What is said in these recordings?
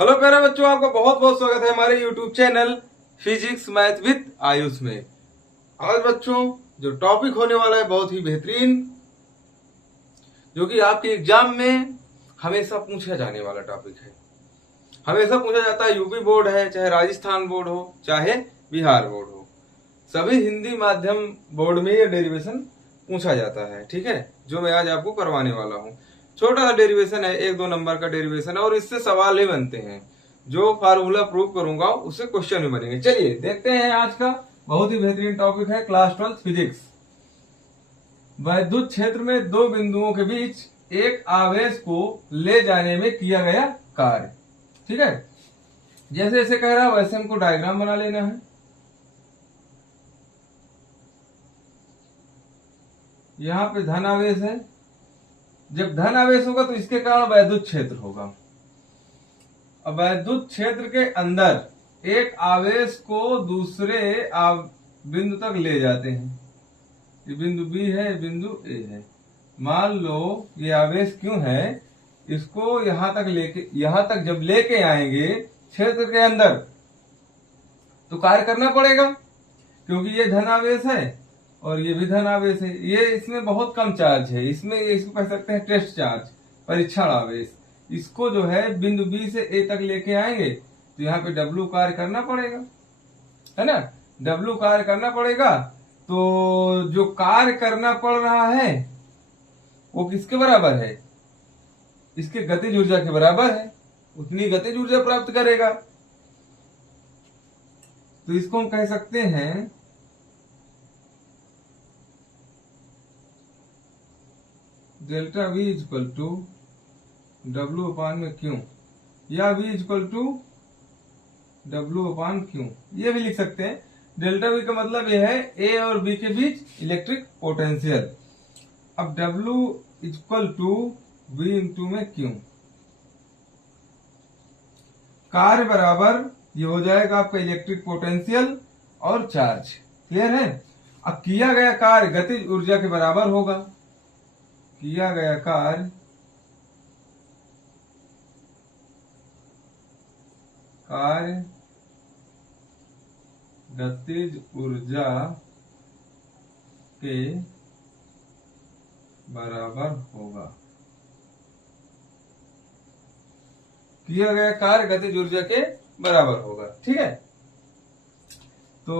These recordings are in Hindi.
हेलो प्यारे बच्चों, आपका बहुत बहुत स्वागत है हमारे YouTube channel physics math with Ayush में। आज बच्चों जो टॉपिक होने वाला है बहुत ही बेहतरीन, जो कि आपके एग्जाम में हमेशा पूछा जाने वाला टॉपिक है। हमेशा पूछा जाता है, यूपी बोर्ड है, चाहे राजस्थान बोर्ड हो, चाहे बिहार बोर्ड हो, सभी हिंदी माध्यम बोर्ड में ये डेरिवेशन पूछा जाता है। ठीक है, जो मैं आज आपको करवाने वाला हूँ। छोटा सा डेरिवेशन है, 1-2 नंबर का डेरिवेशन है और इससे सवाल ही बनते हैं। जो फार्मूला प्रूव करूंगा उससे क्वेश्चन भी बनेंगे। चलिए देखते हैं, आज का बहुत ही बेहतरीन टॉपिक है क्लास 12 फिजिक्स। वैद्युत क्षेत्र में दो बिंदुओं के बीच एक आवेश को ले जाने में किया गया कार्य। ठीक है, जैसे जैसे कह रहा है वैसे हमको डायग्राम बना लेना है। यहाँ पे धन आवेश है, जब धन आवेश होगा तो इसके कारण वैद्युत क्षेत्र होगा। अब वैद्युत क्षेत्र के अंदर एक आवेश को दूसरे बिंदु तक ले जाते हैं। ये बिंदु बी है, बिंदु ए है। मान लो ये आवेश क्यों है, इसको यहां तक जब लेके आएंगे क्षेत्र के अंदर तो कार्य करना पड़ेगा, क्योंकि ये धन आवेश है और ये भी धन आवेश है। ये इसमें बहुत कम चार्ज है, इसको कह सकते हैं टेस्ट चार्ज, परीक्षण आवेश। इसको जो है बिंदु बी से ए तक लेके आएंगे तो यहाँ पे डब्ल्यू कार्य करना पड़ेगा, है ना। डब्ल्यू कार्य करना पड़ेगा, तो जो कार्य करना पड़ रहा है वो किसके बराबर है, इसके गतिज ऊर्जा के बराबर है। उतनी गतिज ऊर्जा प्राप्त करेगा। तो इसको हम कह सकते हैं delta V equal to W upon में क्यू, या V equal to W upon q, ये भी लिख सकते हैं। डेल्टा V का मतलब ये है A और B के बीच इलेक्ट्रिक पोटेंशियल। अब W equal to V into में क्यू, कार्य बराबर ये हो जाएगा आपका इलेक्ट्रिक पोटेंशियल और चार्ज। क्लियर है। अब किया गया कार्य गतिज ऊर्जा के बराबर होगा। किया गया कार्य गतिज ऊर्जा के बराबर होगा। किया गया कार्य गतिज ऊर्जा के बराबर होगा। ठीक है, तो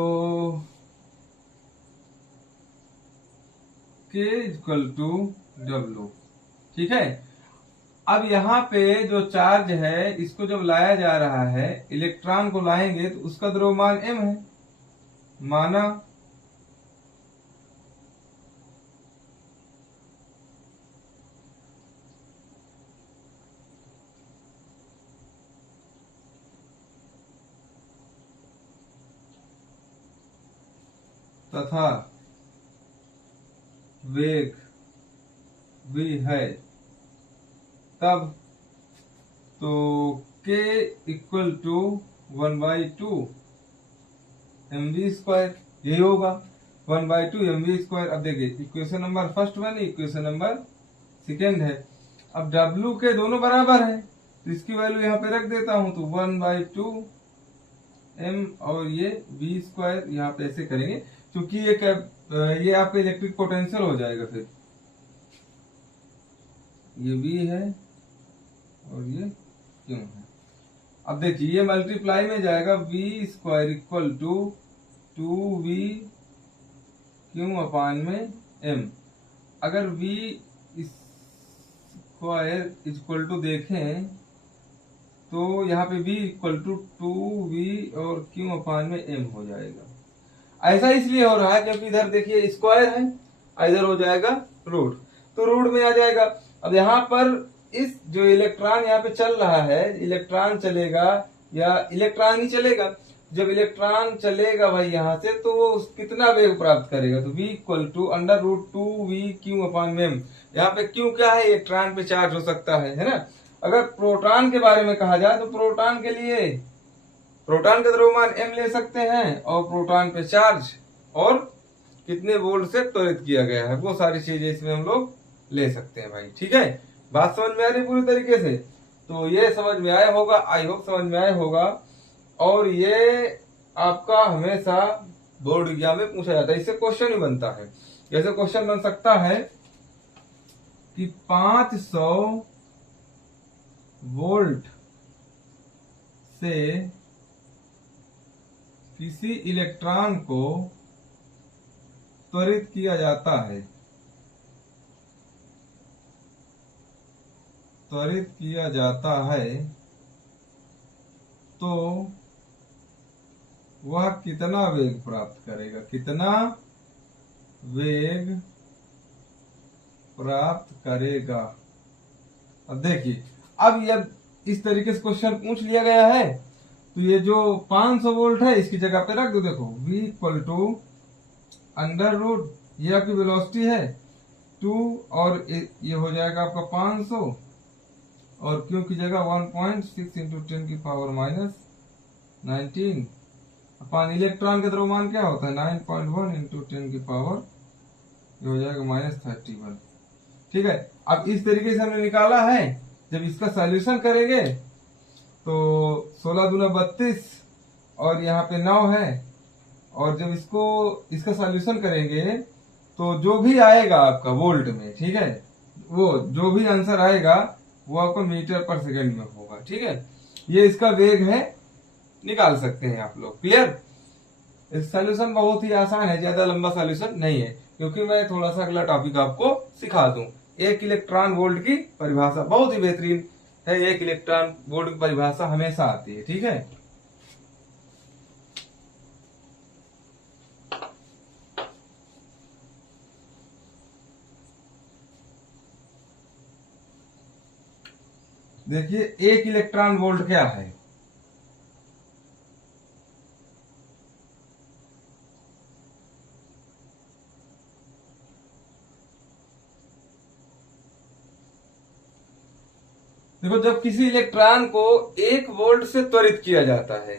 K इक्वल टू W। ठीक है, अब यहाँ पे जो चार्ज है इसको जब लाया जा रहा है, इलेक्ट्रॉन को लाएंगे तो उसका द्रव्यमान m है माना। तथा वेग भी है, तब तो K equal to 1/2 mv square, यही होगा 1/2 mv स्क्वायर। अब देखिए इक्वेशन नंबर फर्स्ट बनी, इक्वेशन नंबर सेकेंड है। अब W के दोनों बराबर है तो इसकी वैल्यू यहाँ पे रख देता हूं, तो 1/2 m और ये v स्क्वायर यहाँ पे ऐसे करेंगे, क्योंकि ये आपका इलेक्ट्रिक पोटेंशियल हो जाएगा। फिर ये V है और ये क्यों है। अब देखिए ये मल्टीप्लाई में जाएगा, V square equal to 2V क्यों अपान में m। अगर V स्क्वायर इक्वल टू देखें तो यहाँ पे V इक्वल टू 2V और क्यों अपान में m हो जाएगा। ऐसा इसलिए हो रहा है क्योंकि इधर देखिए स्क्वायर है, इधर हो जाएगा रूट, तो रूट में आ जाएगा। अब यहाँ पर इस जो इलेक्ट्रॉन यहाँ पे चल रहा है, इलेक्ट्रॉन चलेगा या इलेक्ट्रॉन ही चलेगा। जब इलेक्ट्रॉन चलेगा भाई यहाँ से, तो वो कितना वेग प्राप्त करेगा, तो V equal to √2V q upon में m। यहाँ पे क्यू क्या है, इलेक्ट्रॉन पे चार्ज हो सकता है ना। अगर प्रोटॉन के बारे में कहा जाए तो प्रोटॉन के लिए प्रोटॉन का द्रव्यमान m ले सकते हैं, और प्रोटॉन पे चार्ज और कितने वोल्ट से त्वरित किया गया है, वो सारी चीजें इसमें हम लोग ले सकते हैं भाई। ठीक है, बात समझ में आ रही पूरी तरीके से। तो ये समझ में आया होगा, आई होप समझ में आया होगा। और ये आपका हमेशा बोर्ड एग्जाम में पूछा जाता है, इससे क्वेश्चन ही बनता है। जैसे क्वेश्चन बन सकता है कि 500 वोल्ट से किसी इलेक्ट्रॉन को त्वरित किया जाता है, त्वरित किया जाता है, तो वह कितना वेग प्राप्त करेगा, कितना वेग प्राप्त करेगा। अब देखिए, अब यह इस तरीके से क्वेश्चन पूछ लिया गया है, तो ये जो 500 वोल्ट है इसकी जगह पे रख दो। देखो v equal to under root, ये आपकी वेलोसिटी है 2, और ये हो जाएगा आपका 500, और क्यू की जगह 1.6 इंटू 10 की पावर माइनस 19 अपन इलेक्ट्रॉन का द्रव्यमान क्या होता है 9.1 इंटू 10 की पावर, ये हो जाएगा -31। ठीक है, अब इस तरीके से हमने निकाला है। जब इसका सॉल्यूशन करेंगे तो 16 दूना 32 और यहाँ पे 9 है, और जब इसका सॉल्यूशन करेंगे तो जो भी आएगा आपका वोल्ट में, ठीक है, वो जो भी आंसर आएगा वो आपको मीटर पर सेकंड में होगा। ठीक है, ये इसका वेग है, निकाल सकते हैं आप लोग। क्लियर? इस सॉल्यूशन बहुत ही आसान है, ज्यादा लंबा सॉल्यूशन नहीं है, क्योंकि मैं थोड़ा सा अगला टॉपिक आपको सिखा दूं। एक इलेक्ट्रॉन वोल्ट की परिभाषा बहुत ही बेहतरीन है, एक इलेक्ट्रॉन वोल्ट की परिभाषा हमेशा आती है। ठीक है, देखिए एक इलेक्ट्रॉन वोल्ट क्या है। देखो, जब किसी इलेक्ट्रॉन को 1 वोल्ट से त्वरित किया जाता है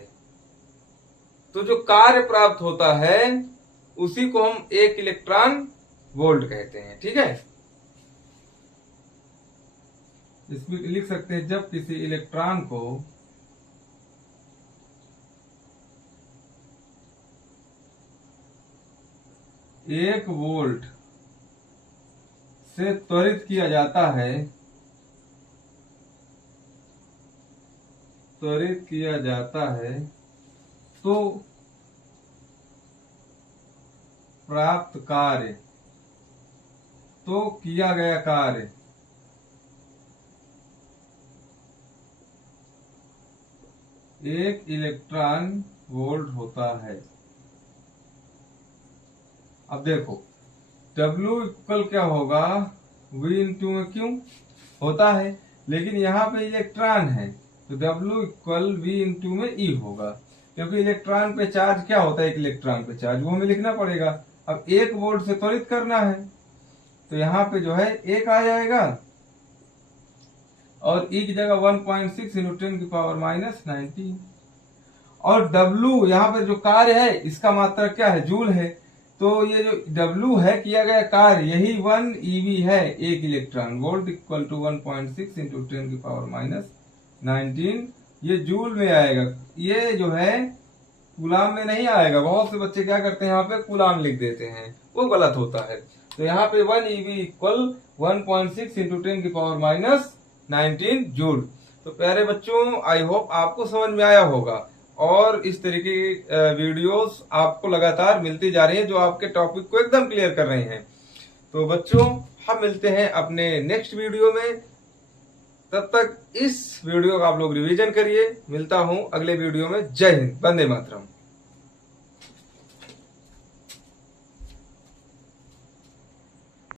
तो जो कार्य प्राप्त होता है उसी को हम 1 इलेक्ट्रॉन वोल्ट कहते हैं। ठीक है, इसमें लिख सकते हैं जब किसी इलेक्ट्रॉन को 1 वोल्ट से त्वरित किया जाता है, त्वरित किया जाता है, तो प्राप्त कार्य, तो किया गया कार्य 1 इलेक्ट्रॉन वोल्ट होता है। अब देखो W इक्वल क्या होगा, V इंटू में क्यों होता है, लेकिन यहाँ पे इलेक्ट्रॉन है तो W इक्वल V इंटू में E होगा, क्योंकि इलेक्ट्रॉन पे चार्ज क्या होता है, एक इलेक्ट्रॉन पे चार्ज, वो हमें लिखना पड़ेगा। अब 1 वोल्ट से त्वरित करना है तो यहाँ पे जो है 1 आ जाएगा, और E की जगह 1.6 इंटू 10 की पावर माइनस 19, और W यहाँ पे जो कार्य है इसका मात्रा क्या है, जूल है, तो ये जो W है किया गया कार्य यही 1 eV है 1 electron volt equal to 1.6 into 10 की पावर माइनस 19, ये जूल में आएगा। ये जो है कूलाम में नहीं आएगा, बहुत से बच्चे क्या करते हैं यहाँ पे कूलाम लिख देते हैं, वो गलत होता है। तो यहाँ पे 1 eV इक्वल 1.6 इंटू 10 की पावर माइनस 19 जूल। तो प्यारे बच्चों, आई होप आपको समझ में आया होगा, और इस तरीके की वीडियोस आपको लगातार मिलती जा रही हैं जो आपके टॉपिक को एकदम क्लियर कर रही हैं। तो बच्चों, हम मिलते हैं अपने नेक्स्ट वीडियो में, तब तक इस वीडियो का आप लोग रिवीजन करिए। मिलता हूं अगले वीडियो में। जय हिंद, वंदे मातरम।